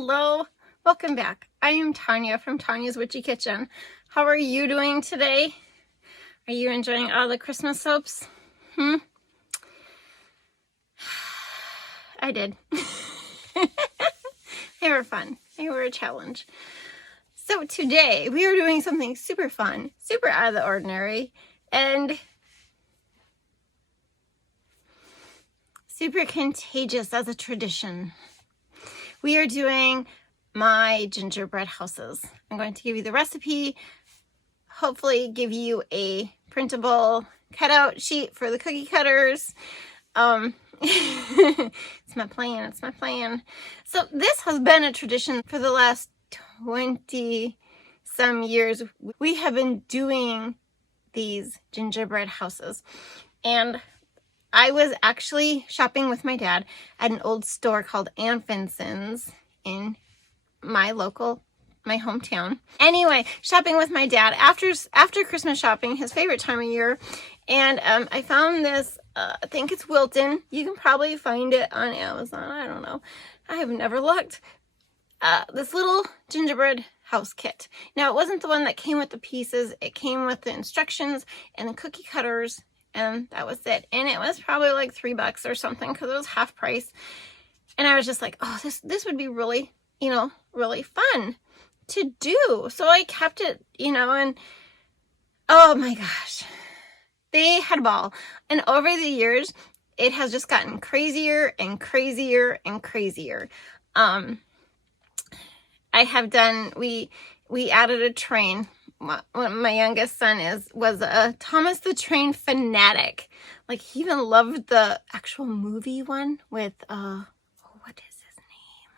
Hello, welcome back. I am Tonya from Tonya's Witchy Kitchen. How are you doing today? Are you enjoying all the Christmas soaps? I did. They were fun. They were a challenge. So today we are doing something super fun, super out of the ordinary, and super contagious as a tradition. We are doing my gingerbread houses. I'm going to give you the recipe, hopefully give you a printable cutout sheet for the cookie cutters. It's my plan. So this has been a tradition for the last 20 some years. We have been doing these gingerbread houses, and I was actually shopping with my dad at an old store called Aunt Vincent's in my hometown. Anyway, shopping with my dad after Christmas shopping, his favorite time of year. And I found this, I think it's Wilton. You can probably find it on Amazon. I don't know. I have never looked. This little gingerbread house kit. Now, it wasn't the one that came with the pieces. It came with the instructions and the cookie cutters, and that was it. And it was probably like $3 or something because it was half price. And I was just like, oh, this would be really, really fun to do. So I kept it, and oh my gosh, they had a ball. And over the years, it has just gotten crazier and crazier and crazier. I have done, we added a train. My youngest son was a Thomas the Train fanatic. Like, he even loved the actual movie one with what is his name?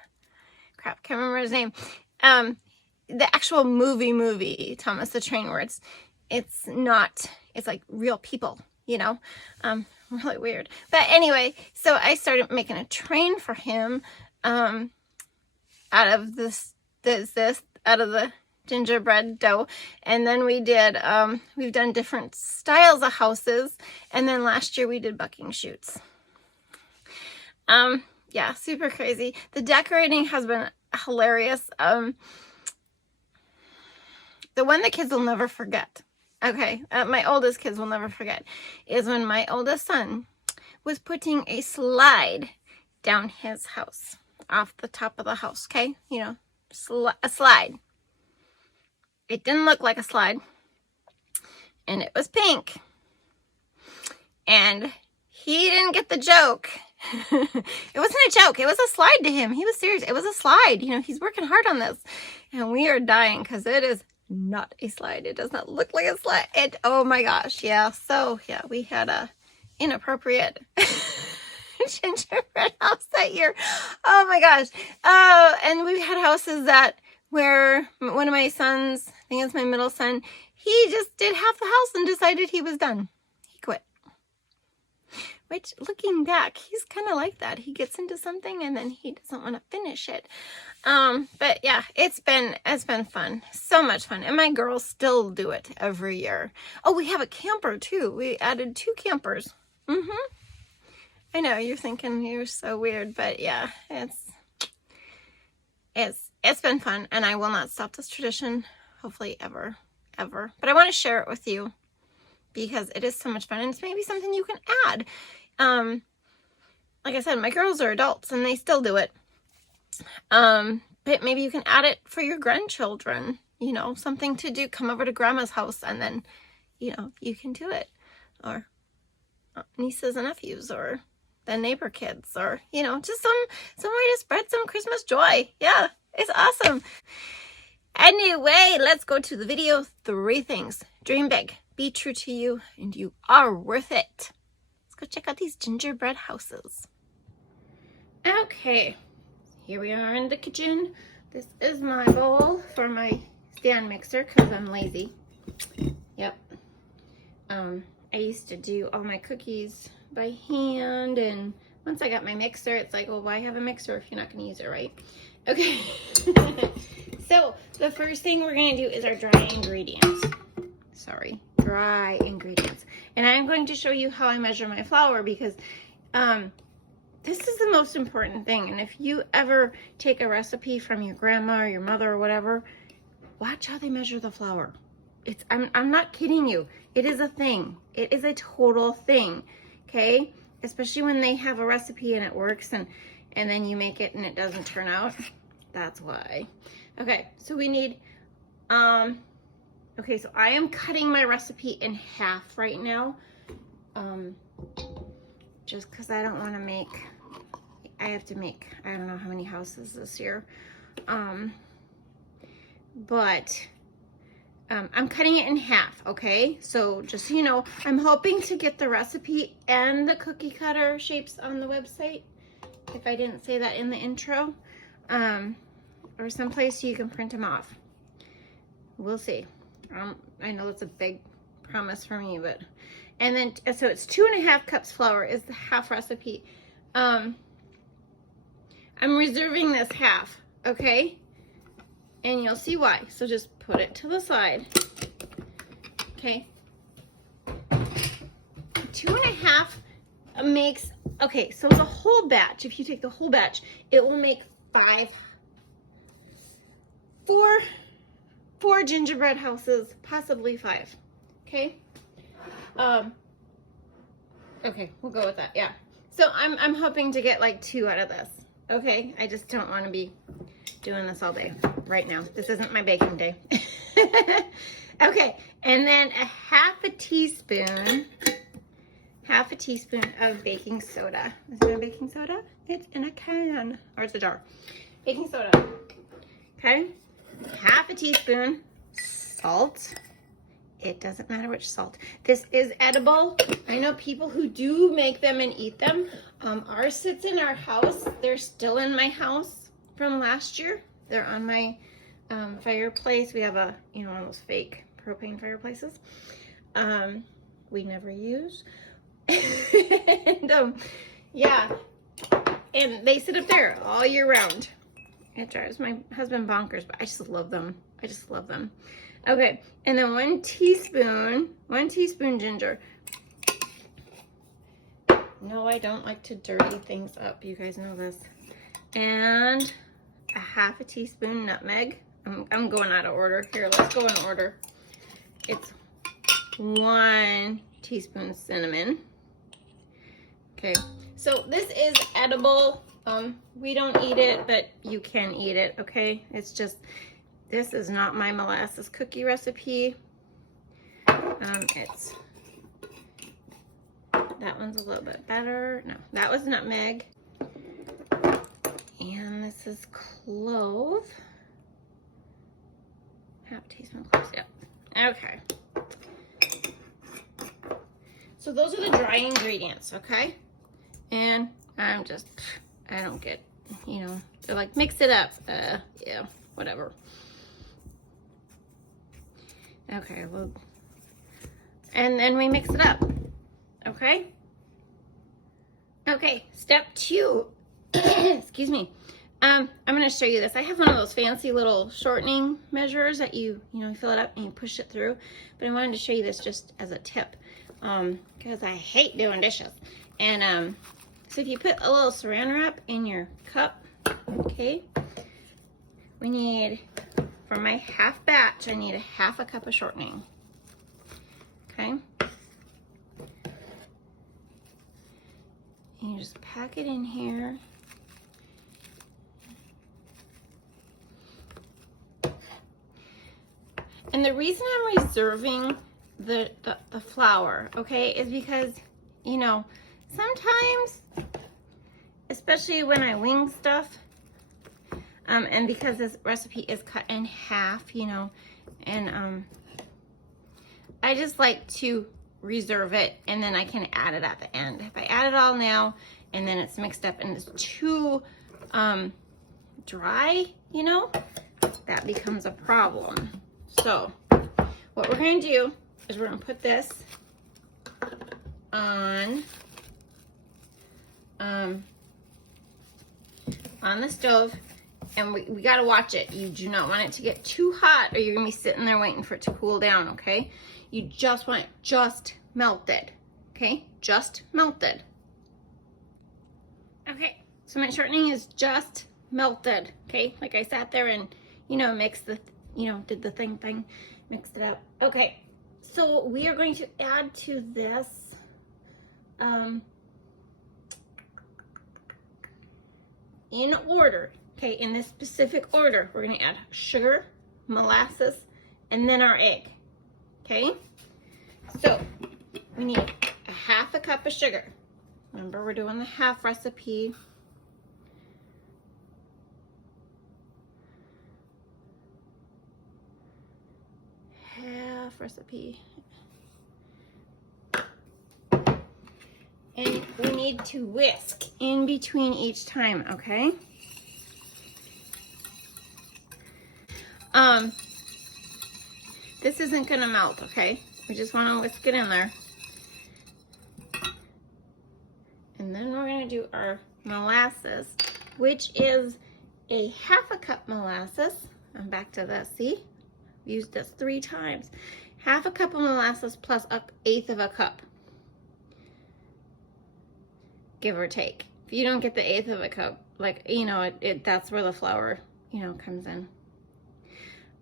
Crap, can't remember his name. The actual movie Thomas the Train, where it's like real people, really weird. But anyway, so I started making a train for him out of out of the gingerbread dough. And then we've done different styles of houses, and then last year we did bucking shoots. Yeah, super crazy. The decorating has been hilarious. The one the kids will never forget, my oldest kids will never forget, is when my oldest son was putting a slide down his house, off the top of the house, okay? A slide. It didn't look like a slide, and it was pink, and he didn't get the joke. It wasn't a joke. It was a slide to him. He was serious. It was a slide. He's working hard on this, and we are dying because it is not a slide. It does not look like a slide. Oh my gosh. Yeah. So yeah, we had a inappropriate gingerbread house that year. Oh my gosh. And we've had houses where one of my sons, I think it's my middle son, he just did half the house and decided he was done. He quit. Which, looking back, he's kind of like that. He gets into something and then he doesn't want to finish it. But yeah, it's been fun. So much fun. And my girls still do it every year. Oh, we have a camper too. We added 2 campers. I know, you're thinking you're so weird, but yeah, it's been fun, and I will not stop this tradition, hopefully ever. But I want to share it with you because it is so much fun, and it's maybe something you can add. Like I said, my girls are adults, and they still do it. But maybe you can add it for your grandchildren, something to do. Come over to grandma's house, and then, you can do it. Or nieces and nephews, or the neighbor kids, or just some way to spread some Christmas joy. Yeah, it's awesome. Anyway, let's go to the video. 3 things. Dream big, be true to you, and you are worth it. Let's go check out these gingerbread houses. Okay, here we are in the kitchen. This is my bowl for my stand mixer because I'm lazy. Yep. I used to do all my cookies by hand, and once I got my mixer, it's like, well, why have a mixer if you're not going to use it, right? Okay. So the first thing we're going to do is our dry ingredients. And I'm going to show you how I measure my flour because this is the most important thing. And if you ever take a recipe from your grandma or your mother or whatever, watch how they measure the flour. I'm not kidding you. It is a thing. It is a total thing. Okay? Especially when they have a recipe and it works and then you make it and it doesn't turn out. That's why. Okay, so we need, okay, so I am cutting my recipe in half right now. Just because I don't want to make, I have to make, I don't know how many houses this year. But I'm cutting it in half, okay? So just so you know, I'm hoping to get the recipe and the cookie cutter shapes on the website, if I didn't say that in the intro, or someplace you can print them off. We'll see. I know it's a big promise for me, but, and then, so it's 2.5 cups flour is the half recipe. I'm reserving this half, okay? And you'll see why. So just put it to the side. Okay. 2.5 makes, okay, so the whole batch, if you take the whole batch, it will make four gingerbread houses, possibly 5. Okay. Okay, we'll go with that. Yeah. So I'm hoping to get like 2 out of this. Okay. I just don't want to be doing this all day right now. This isn't my baking day. Okay, and then a half a teaspoon of baking soda. Is it a baking soda? It's in a can, or it's a jar. Baking soda. Okay, half a teaspoon salt. It doesn't matter which salt. This is edible. I know people who do make them and eat them. Ours sits in our house. They're still in my house from last year. They're on my fireplace. We have a, you know, one of those fake propane fireplaces. We never use. And yeah, and they sit up there all year round. It drives my husband bonkers, but I just love them. I just love them. Okay, and then 1 teaspoon ginger. No, I don't like to dirty things up. You guys know this. And a half a teaspoon nutmeg. I'm going out of order. Here, let's go in order. It's 1 teaspoon cinnamon. Okay, so this is edible. We don't eat it, but you can eat it, okay? It's just, this is not my molasses cookie recipe. It's, that one's a little bit better. No, that was nutmeg. And this is clove. Half teaspoon cloves, yeah. Okay. So those are the dry ingredients, okay? And I'm just, I don't get, you know, they're like, mix it up. Yeah, whatever. Okay, well, and then we mix it up, okay? Okay, step 2. Excuse me. I'm going to show you this. I have one of those fancy little shortening measures that you fill it up and you push it through. But I wanted to show you this just as a tip, because I hate doing dishes. And so if you put a little saran wrap in your cup, okay, we need, for my half batch, I need a half a cup of shortening, okay? And you just pack it in here. And the reason I'm reserving the flour, okay, is because, you know, sometimes, especially when I wing stuff, and because this recipe is cut in half, you know, and I just like to reserve it and then I can add it at the end. If I add it all now and then it's mixed up and it's too dry, you know, that becomes a problem. So what we're going to do is we're going to put this on the stove, and we got to watch it. You do not want it to get too hot or you're going to be sitting there waiting for it to cool down, okay? You just want it just melted, okay? Just melted. Okay, so my shortening is just melted, okay? Like I sat there and, you know, mixed the, did the thing, mixed it up. Okay, so we are going to add to this, in order, okay, in this specific order, we're gonna add sugar, molasses, and then our egg, okay? So we need a half a cup of sugar. Remember, we're doing the half recipe. Half recipe. And we need to whisk in between each time, okay? This isn't gonna melt, okay? We just wanna whisk it in there. And then we're gonna do our molasses, which is a half a cup molasses. I'm back to this, see? We used this 3 times. Half a cup of molasses plus 1/8 of a cup. Give or take. If you don't get the 1/8 of a cup, like, you know, that's where the flour, you know, comes in.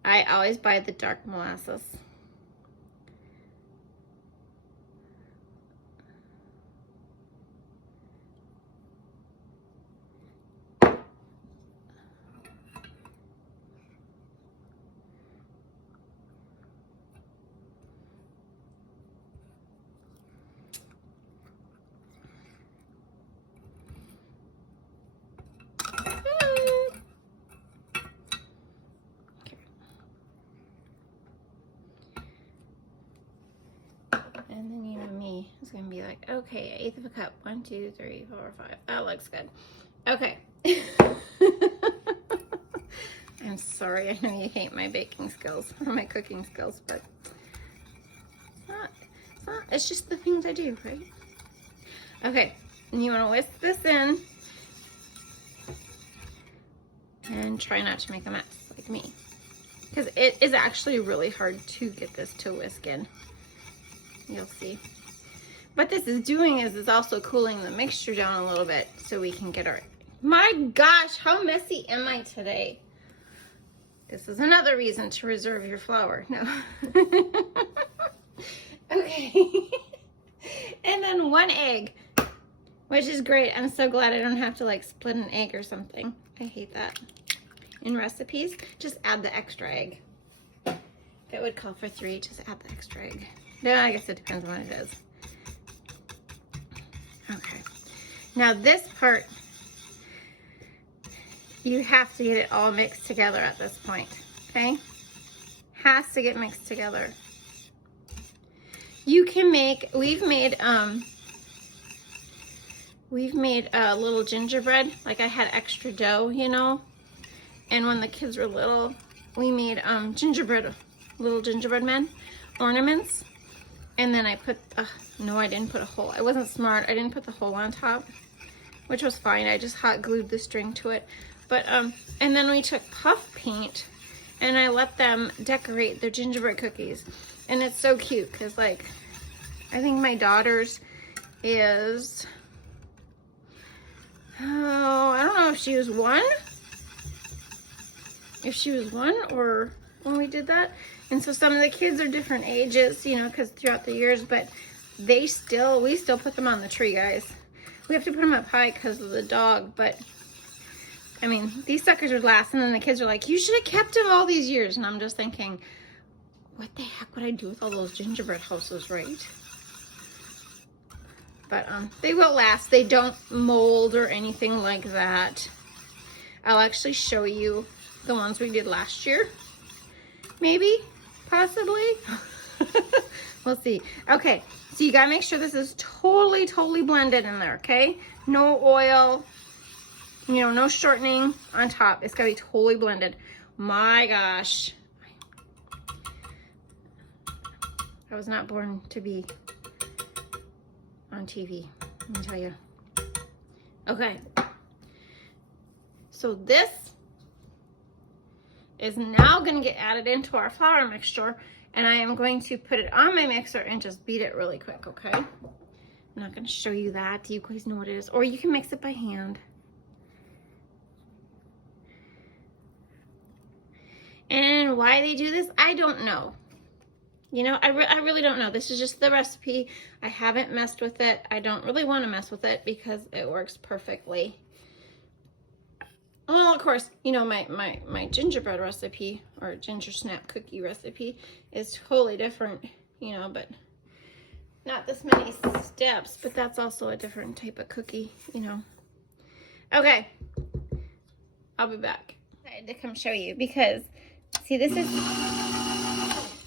I always buy the dark molasses. And then, you know, me is gonna be like, okay, 1/8 of a cup. 1, 2, 3, 4, 5. That looks good. Okay. I'm sorry, I know you hate my baking skills or my cooking skills, but it's just the things I do, right? Okay, and you wanna whisk this in and try not to make a mess like me, because it is actually really hard to get this to whisk in. You'll see. What this is doing is it's also cooling the mixture down a little bit so we can get our, my gosh, how messy am I today? This is another reason to reserve your flour. No. Okay. And then 1 egg, which is great. I'm so glad I don't have to like split an egg or something. I hate that. In recipes, just add the extra egg. If it would call for 3, just add the extra egg. No, I guess it depends on what it is. Okay. Now this part, you have to get it all mixed together at this point, okay? Has to get mixed together. You can make, we've made a little gingerbread, like I had extra dough, you know? And when the kids were little, we made gingerbread, little gingerbread men, ornaments. And then I put, no, I didn't put a hole. I wasn't smart. I didn't put the hole on top, which was fine. I just hot glued the string to it. But, and then we took puff paint and I let them decorate their gingerbread cookies. And it's so cute because, like, I think my daughter's is, oh, I don't know if she was 1. If she was 1 or when we did that. And so some of the kids are different ages, you know, because throughout the years, but we still put them on the tree, guys. We have to put them up high because of the dog, but I mean, these suckers would last. And then the kids are like, you should have kept them all these years. And I'm just thinking, what the heck would I do with all those gingerbread houses, right? But they will last. They don't mold or anything like that. I'll actually show you the ones we did last year. Maybe, possibly. We'll see. Okay, so you gotta make sure this is totally blended in there, okay? No oil, you know, no shortening on top. It's gotta be totally blended. My gosh. I was not born to be on TV, let me tell you. Okay, so this is now going to get added into our flour mixture, and I am going to put it on my mixer and just beat it really quick, okay? I'm not going to show you that. You guys know what it is. Or you can mix it by hand. And why they do this, I don't know. You know, I really don't know. This is just the recipe. I haven't messed with it. I don't really want to mess with it because it works perfectly. Well, of course, you know, my gingerbread recipe or ginger snap cookie recipe is totally different, you know, but not this many steps, but that's also a different type of cookie, you know. Okay, I'll be back. I had to come show you because, see, this is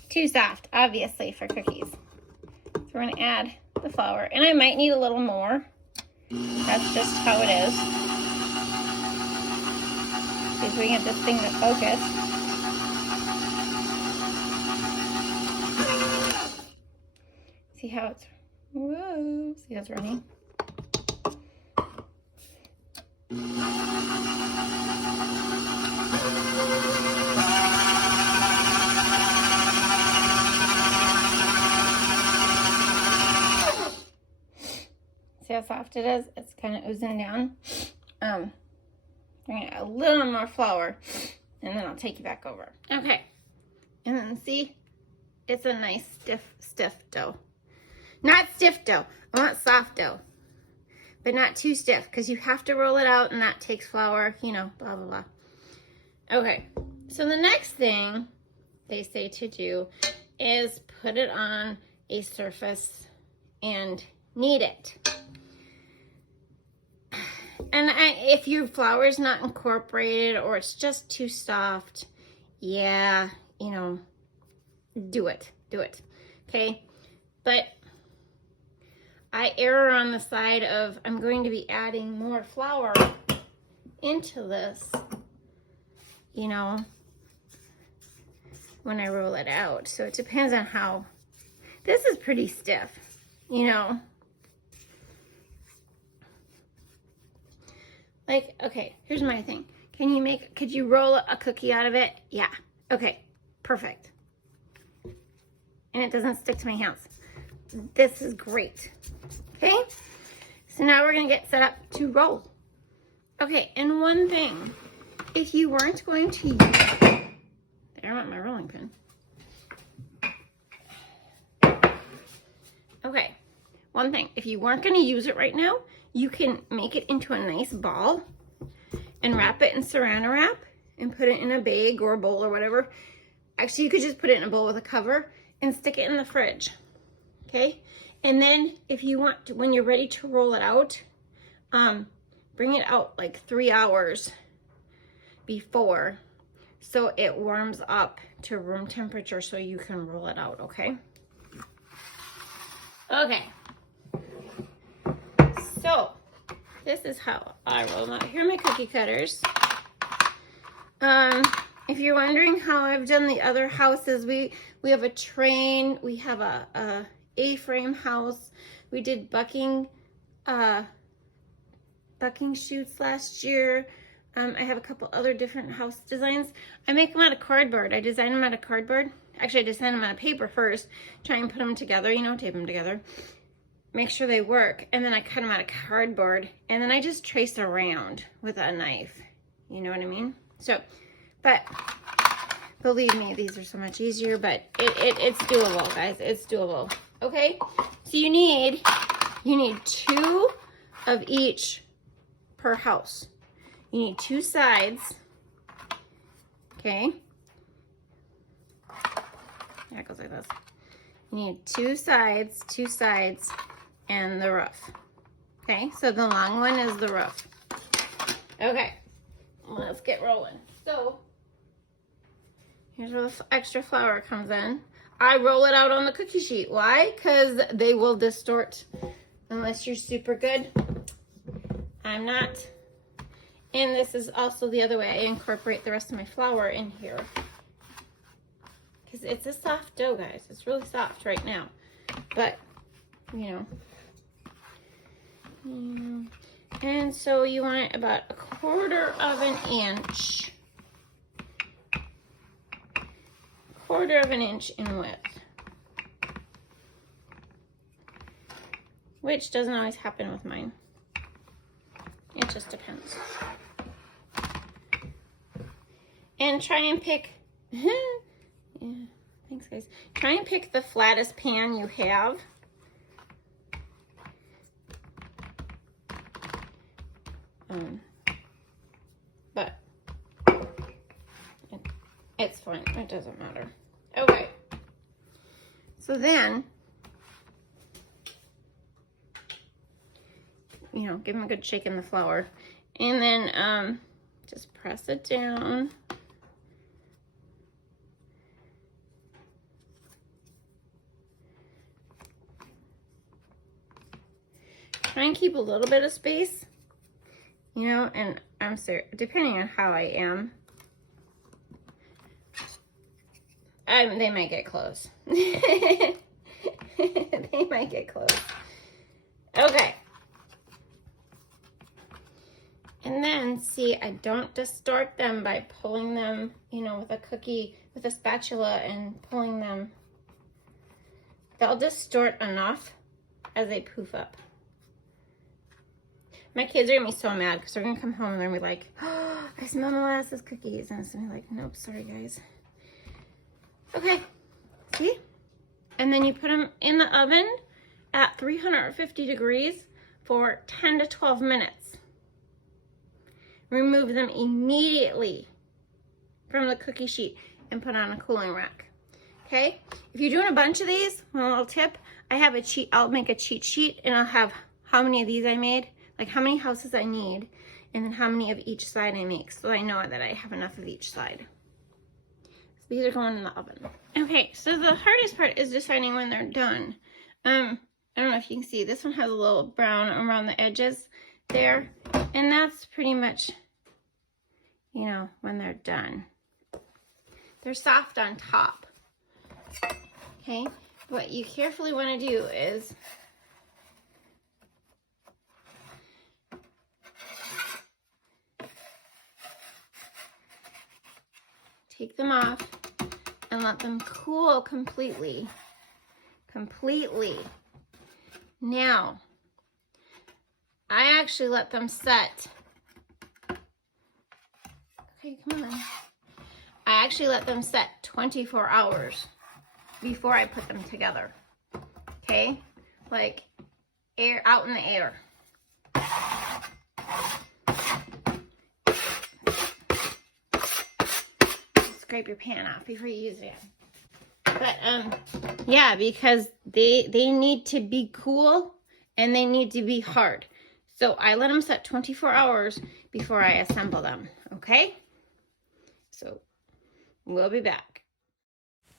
too soft, obviously, for cookies. So we're gonna add the flour, and I might need a little more. That's just how it is. See if we can get this thing to focus. See how it's, whoa, see how it's running? See how soft it is? It's kind of oozing down. I'm gonna add a little more flour, and then I'll take you back over. Okay, and then see, it's a nice stiff dough. Not stiff dough. I want soft dough, but not too stiff because you have to roll it out, and that takes flour. You know, blah blah blah. Okay, so the next thing they say to do is put it on a surface and knead it. And if your flour is not incorporated or it's just too soft, yeah, you know, do it, okay? But I err on the side of I'm going to be adding more flour into this, you know, when I roll it out. So it depends on how, this is pretty stiff, you know. Like, okay, here's my thing. Could you roll a cookie out of it? Yeah. Okay, perfect. And it doesn't stick to my hands. This is great. Okay, so now we're gonna get set up to roll. Okay, and one thing, if you weren't going to use, there, I want my rolling pin. Okay, one thing, if you weren't gonna use it right now, you can make it into a nice ball and wrap it in saran wrap and put it in a bag or a bowl or whatever. Actually, you could just put it in a bowl with a cover and stick it in the fridge, okay? And then if you want to, when you're ready to roll it out, bring it out like 3 hours before so it warms up to room temperature so you can roll it out, okay? Okay. So, this is how I roll them out. Here are my cookie cutters. If you're wondering how I've done the other houses, we have a train, we have a A-frame house. We did bucking shoots last year. I have a couple other different house designs. I make them out of cardboard. I design them out of cardboard. Actually, I design them out of paper first. Try and put them together, you know, tape them together. Make sure they work, and then I cut them out of cardboard, and then I just trace around with a knife. You know what I mean? So, but believe me, these are so much easier, but it's doable, guys. It's doable. Okay? So you need 2 of each per house. You need 2 sides. Okay? That goes like this. You need 2 sides, and the roof. Okay, so the long one is the roof. Okay, let's get rolling. So, here's where the extra flour comes in. I roll it out on the cookie sheet. Why? Because they will distort unless you're super good. I'm not. And this is also the other way I incorporate the rest of my flour in here. Because it's a soft dough, guys. It's really soft right now. But, you know. And so you want about 1/4 of an inch. 1/4 of an inch in width. which doesn't always happen with mine. It just depends. And try and pick, yeah, thanks guys. Try and pick the flattest pan you have. But it's fine, it doesn't matter. Okay, so then, you know, give them a good shake in the flour. And then just press it down. Try and keep a little bit of space, you know, and I'm sorry, depending on how I am, they might get close. They might get close. Okay. And then, see, I don't distort them by pulling them, you know, with a spatula and pulling them. They'll distort enough as they poof up. My kids are gonna be so mad because they're gonna come home and they're gonna be like, oh, I smell molasses cookies. And it's gonna be like, nope, sorry guys. Okay, see? And then you put them in the oven at 350 degrees for 10 to 12 minutes. Remove them immediately from the cookie sheet and put on a cooling rack. Okay? If you're doing a bunch of these, one little tip, I'll make a cheat sheet and I'll have how many of these I made, like how many houses I need, and then how many of each side I make, so I know that I have enough of each side. So these are going in the oven. Okay, so the hardest part is deciding when they're done. I don't know if you can see, this one has a little brown around the edges there, and that's pretty much, you know, when they're done. They're soft on top. Okay, what you carefully want to do is take them off and let them cool completely. Now, I actually let them set. Okay, come on. I actually let them set 24 hours before I put them together. Okay? Like air out in the air. Scrape your pan off before you use it. But yeah, because they need to be cool and they need to be hard. So I let them set 24 hours before I assemble them, okay? So we'll be back.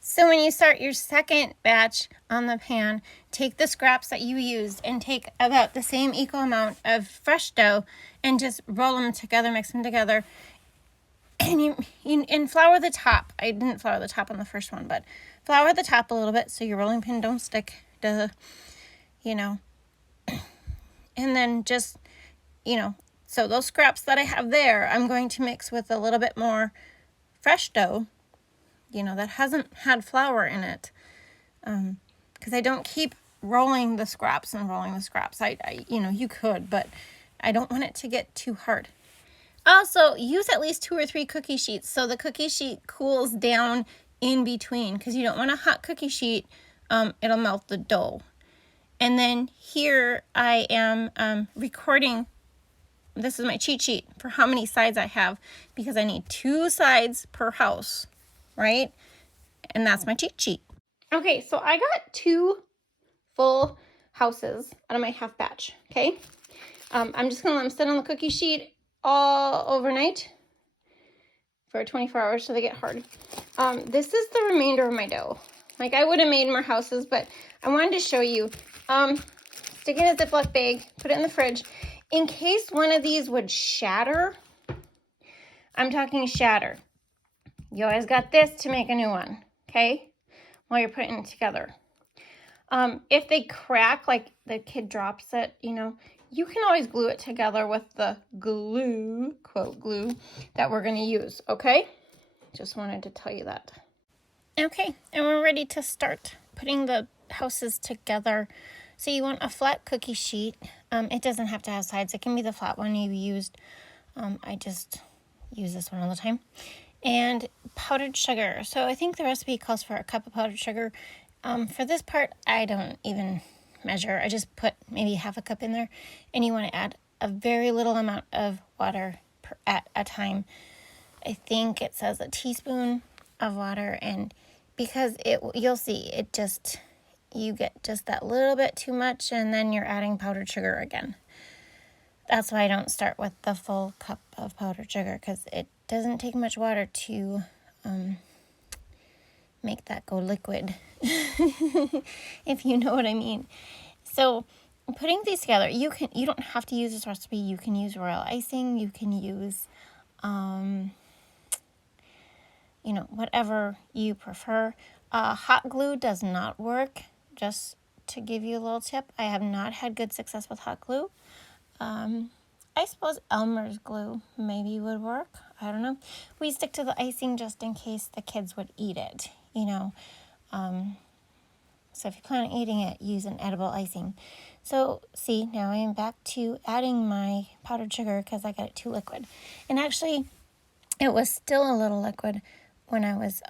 So when you start your second batch on the pan, take the scraps that you used and take about the same equal amount of fresh dough and just roll them together, mix them together. And you flour the top. I didn't flour the top on the first one, but flour the top a little bit so your rolling pin don't stick to, you know. And then just, you know, so those scraps that I have there, I'm going to mix with a little bit more fresh dough, you know, that hasn't had flour in it. Because I don't keep rolling the scraps and rolling the scraps. I, you know, you could, but I don't want it to get too hard. Also, use at least 2 or 3 cookie sheets so the cookie sheet cools down in between, because you don't want a hot cookie sheet. It'll melt the dough. And then here I am recording. This is my cheat sheet for how many sides I have, because I need 2 sides per house, right? And that's my cheat sheet. Okay, so I got 2 full houses out of my half batch, okay? I'm just gonna let them sit on the cookie sheet all overnight for 24 hours so they get hard. This is the remainder of my dough. Like, I would have made more houses, but I wanted to show you. Stick it in a Ziploc bag, put it in the fridge. In case one of these would shatter, I'm talking shatter. You always got this to make a new one, okay? While you're putting it together. If they crack, like the kid drops it, you know, you can always glue it together with the glue, quote glue, that we're going to use, okay? Just wanted to tell you that. Okay, and we're ready to start putting the houses together. So you want a flat cookie sheet. It doesn't have to have sides. It can be the flat one you used. I just use this one all the time. And powdered sugar. So I think the recipe calls for a cup of powdered sugar. For this part, I don't even measure. I just put maybe half a cup in there. And you want to add a very little amount of water at a time. I think it says a teaspoon of water, and because you'll see it just, you get just that little bit too much, and then you're adding powdered sugar again. That's why I don't start with the full cup of powdered sugar, because it doesn't take much water to make that go liquid, if you know what I mean. So putting these together, you don't have to use this recipe. You can use royal icing. You can use whatever you prefer. Hot glue does not work. Just to give you a little tip, I have not had good success with hot glue. I suppose Elmer's glue maybe would work. I don't know. We stick to the icing just in case the kids would eat it, So if you plan on eating it, use an edible icing. So see, now I am back to adding my powdered sugar because I got it too liquid. And actually, it was still a little liquid when I was,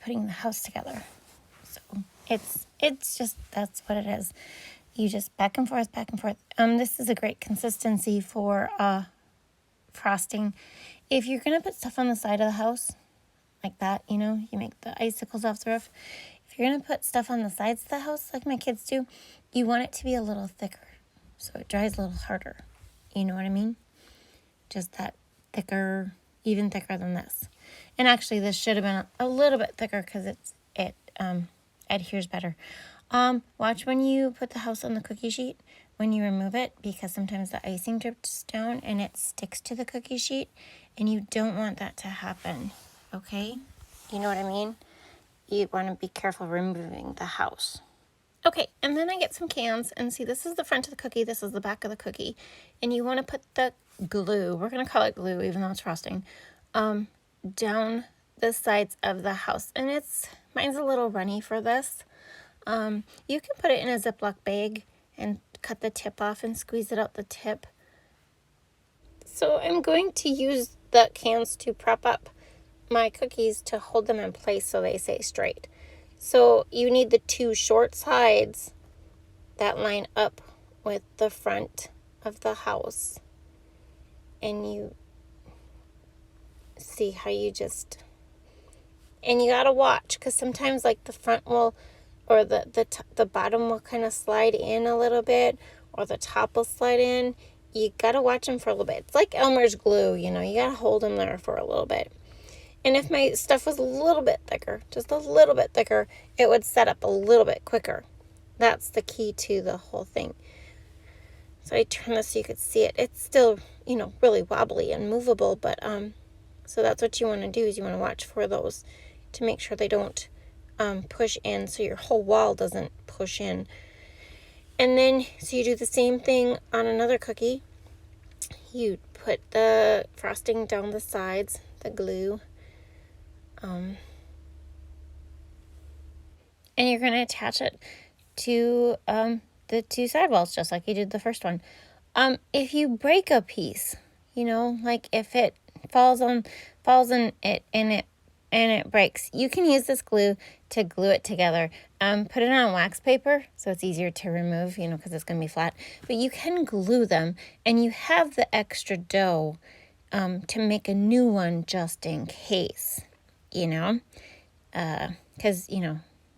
putting the house together. So it's just, that's what it is. You just back and forth, back and forth. This is a great consistency for frosting. If you're going to put stuff on the side of the house, like that, you make the icicles off the roof. If you're going to put stuff on the sides of the house, like my kids do, you want it to be a little thicker, so it dries a little harder. You know what I mean? Just that thicker, even thicker than this. And actually, this should have been a little bit thicker because it adheres better. Watch when you put the house on the cookie sheet, when you remove it, because sometimes the icing drips down and it sticks to the cookie sheet, and you don't want that to happen, okay? You know what I mean? You want to be careful removing the house. Okay, and then I get some cans, and see, this is the front of the cookie, this is the back of the cookie, and you want to put the glue, we're going to call it glue even though it's frosting, down the sides of the house. And mine's a little runny for this. You can put it in a Ziploc bag and cut the tip off and squeeze it out the tip. So I'm going to use the cans to prop up my cookies to hold them in place so they stay straight. So you need the two short sides that line up with the front of the house. And you see how you just, and you gotta watch, because sometimes like the front will, or the bottom will kind of slide in a little bit, or the top will slide in. You gotta watch them for a little bit. It's like Elmer's glue, you gotta hold them there for a little bit. And if my stuff was a little bit thicker, just a little bit thicker, it would set up a little bit quicker. That's the key to the whole thing. So I turn this so you could see it. It's still, really wobbly and movable, but so that's what you want to do, is you want to watch for those to make sure they don't push in, so your whole wall doesn't push in. And then, so you do the same thing on another cookie. You put the frosting down the sides, the glue, and you're going to attach it to the two sidewalls, just like you did the first one. If you break a piece, like if it falls in it and it breaks, you can use this glue to glue it together. Put it on wax paper so it's easier to remove, because it's going to be flat. But you can glue them, and you have the extra dough to make a new one just in case, because,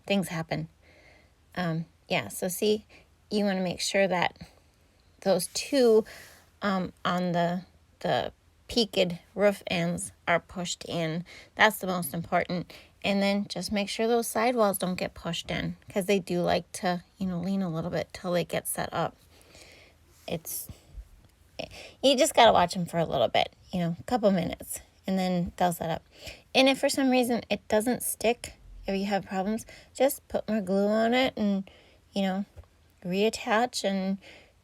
things happen. So see, you want to make sure that those two on the peaked roof ends are pushed in. That's the most important. And then just make sure those sidewalls don't get pushed in, because they do like to, lean a little bit till they get set up. You just got to watch them for a little bit, a couple minutes, and then they'll set up. And if for some reason it doesn't stick, if you have problems, just put more glue on it and, reattach and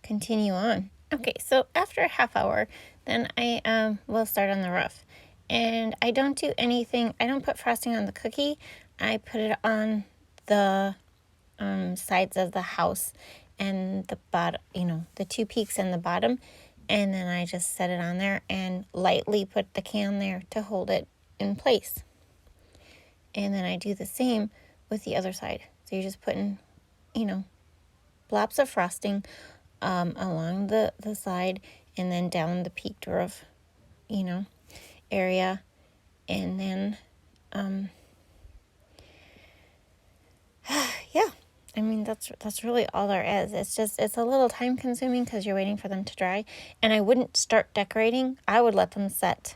continue on. Okay, so after a half hour, then I will start on the roof. And I don't do anything, I don't put frosting on the cookie. I put it on the sides of the house and the bottom, the two peaks and the bottom. And then I just set it on there and lightly put the can there to hold it in place. And then I do the same with the other side. So you're just putting, blobs of frosting along the side and then down the peaked roof, area. And then, yeah, I mean, that's really all there is. It's a little time consuming because you're waiting for them to dry. And I wouldn't start decorating. I would let them set.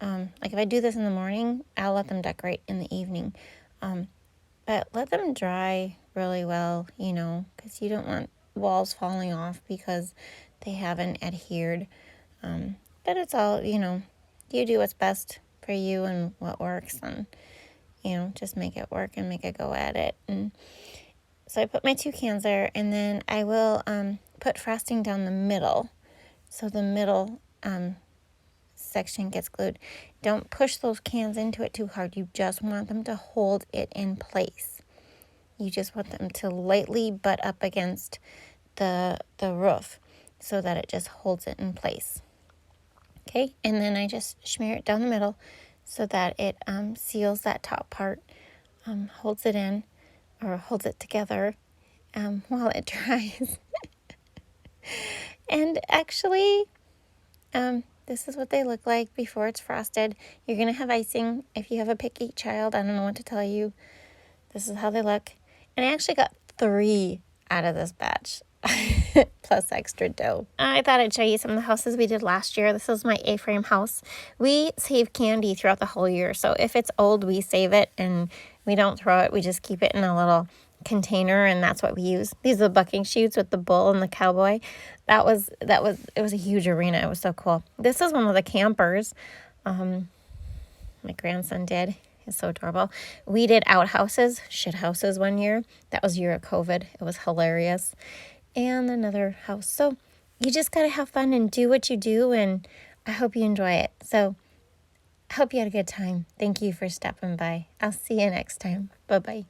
Like if I do this in the morning, I'll let them decorate in the evening. But let them dry really well, because you don't want walls falling off because they haven't adhered. But it's all, you do what's best for you and what works, and, just make it work and make a go at it. And so I put my two cans there, and then I will put frosting down the middle. So the middle section gets glued. Don't push those cans into it too hard. You just want them to hold it in place. You just want them to lightly butt up against the roof so that it just holds it in place. Okay, and then I just smear it down the middle so that it seals that top part, holds it in, or holds it together while it dries. And actually, this is what they look like before it's frosted. You're going to have icing. If you have a picky child, I don't know what to tell you. This is how they look. And I actually got 3 out of this batch, plus extra dough. I thought I'd show you some of the houses we did last year. This is my A-frame house. We save candy throughout the whole year. So if it's old, we save it and we don't throw it. We just keep it in a little container, and that's what we use. These are the bucking chutes with the bull and the cowboy. It was a huge arena. It was so cool. This is one of the campers my grandson did. It's so adorable. We did outhouses, shit houses one year. That was year of COVID. It was hilarious. And another house. So you just got to have fun and do what you do, and I hope you enjoy it. So I hope you had a good time. Thank you for stopping by. I'll see you next time. Bye-bye.